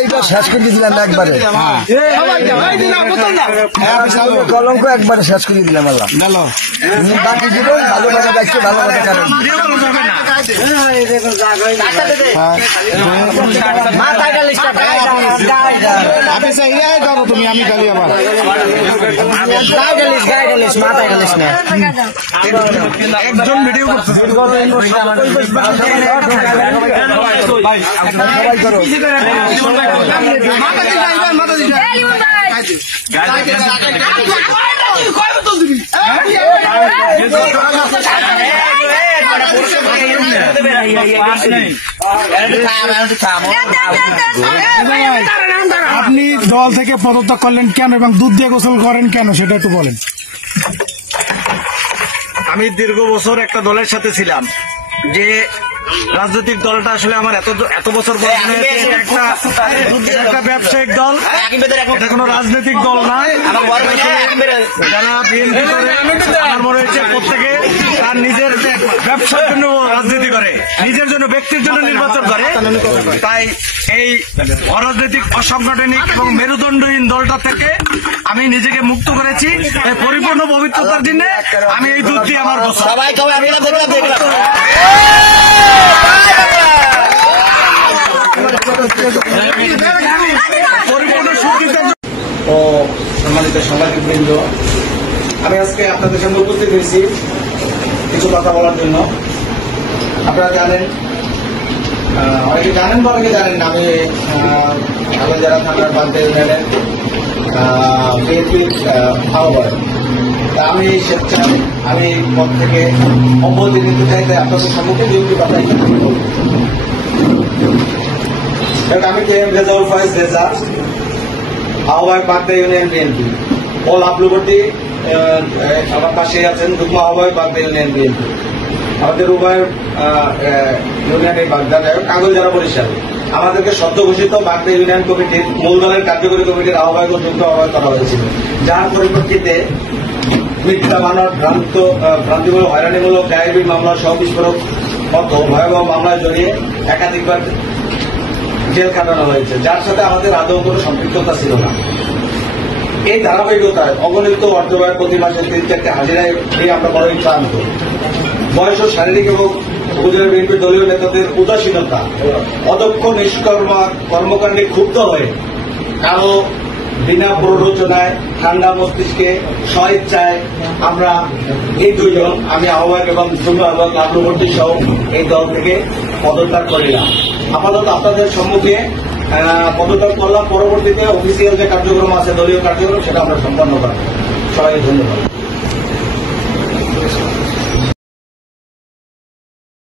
এইটা শেষ করে দিলাম একবারে, কলঙ্ক একবারে শেষ করে দিলাম। আল্লাহ বাকি জীবন ভালো ভালো দেখছে, ভালো ভালো কারণ তুমি আমি খালি আবার একজন ভিডিও করতেছে সবাই করো। আপনি দল থেকে পদত্যাগ করলেন কেন এবং দুধ দিয়ে গোসল করেন কেন সেটা একটু বলেন। আমি দীর্ঘ বছর একটা দলের সাথে ছিলাম, যে রাজনৈতিক দলটা আসলে আমার এত বছর একটা ব্যবসায়িক দল, এটা কোনো রাজনৈতিক দল নয়। যারা বিএনপি করে আমার মনে হচ্ছে প্রত্যেকে তার নিজের ব্যবসার জন্য রাজনীতি করে, নিজের জন্য ব্যক্তির জন্য নির্বাচন করে। তাই এই অরাজনৈতিক অসাংগঠনিক এবং মেরুদণ্ডহীন দলটা থেকে আমি নিজেকে মুক্ত করেছি। পরিপূর্ণ পবিত্রতার জন্য আমি এই দুধ দিয়ে আমার ও সম্মানিত সাংবাদিক বৃন্দ, আমি আজকে আপনাদের সামনে উপস্থিত হয়েছি কিছু কথা বলার জন্য। আপনারা জানেন, অনেকে জানেন বা অনেকে জানেন না, আমি যারা থানার বান্ধে ইউনিয়নের বিএনপি আহ্বায়ক। তা আমি স্বেচ্ছায় আমি পদ থেকে অব্যাহতি নিতে চাই, তাই আপনাদের সম্মুখে বিএনপি কথা আমি কে এম রেজাউল ফয়েজ রেজা, আহ্বায়ক বাগদা ইউনিয়ন বিএনপি। ও লাভলুবর্তী আমার পাশেই আছেন, যুগ্ম আহ্বায়ক বাগদা ইউনিয়ন বিএনপি। আমাদের উভয় ইউনিয়নের বাগদা কাগজ যারা বরিশাল, আমাদেরকে সদ্য ঘোষিত বাগদা ইউনিয়ন কমিটির মূল দলের কার্যকরী কমিটির আহ্বায়ক ও যুগ্ম আহ্বায়ক করা হয়েছিল, যার পরিপ্রেক্ষিতে মিথ্যা মানব ভ্রান্তিমূলক হয়রানিমূলক ডায়াবির মামলা সহ বিস্ফোরক মতো ভয়াবহ মামলায় জড়িয়ে একাধিকবার জেল কাটানো হয়েছে, যার সাথে আমাদের আদৌ কোনো সম্পৃক্ততা ছিল না। এই ধারাবাহিকতায় অগণিত অর্থব্যয় প্রতি মাসে 3-4টি হাজিরায় দিয়ে আমরা বড়ই ক্লান্ত। বয়স ও শারীরিক এবং উপজেলা বিএনপির দলীয় নেতাদের উদাসীনতা, অদক্ষ কর্মকাণ্ডে ক্ষুব্ধ হয়ে কারো বিনা প্ররোচনায় ঠান্ডা মস্তিষ্কে স্বইচ্ছায় আমরা এই দুইজন, আমি আহ্বায়ক এবং যুগ্ম আহ্বায়ক লাভলুবর্তী সহ এই দল থেকে পদত্যাগ করিলাম। আপাতত আপনাদের সম্মুখে পদত্যাগ করলাম। পরবর্তীতে অফিসিয়াল যে কার্যক্রম আছে, দলীয় কার্যক্রম, সেটা আমরা সম্পন্ন করব। সবাইকে ধন্যবাদ।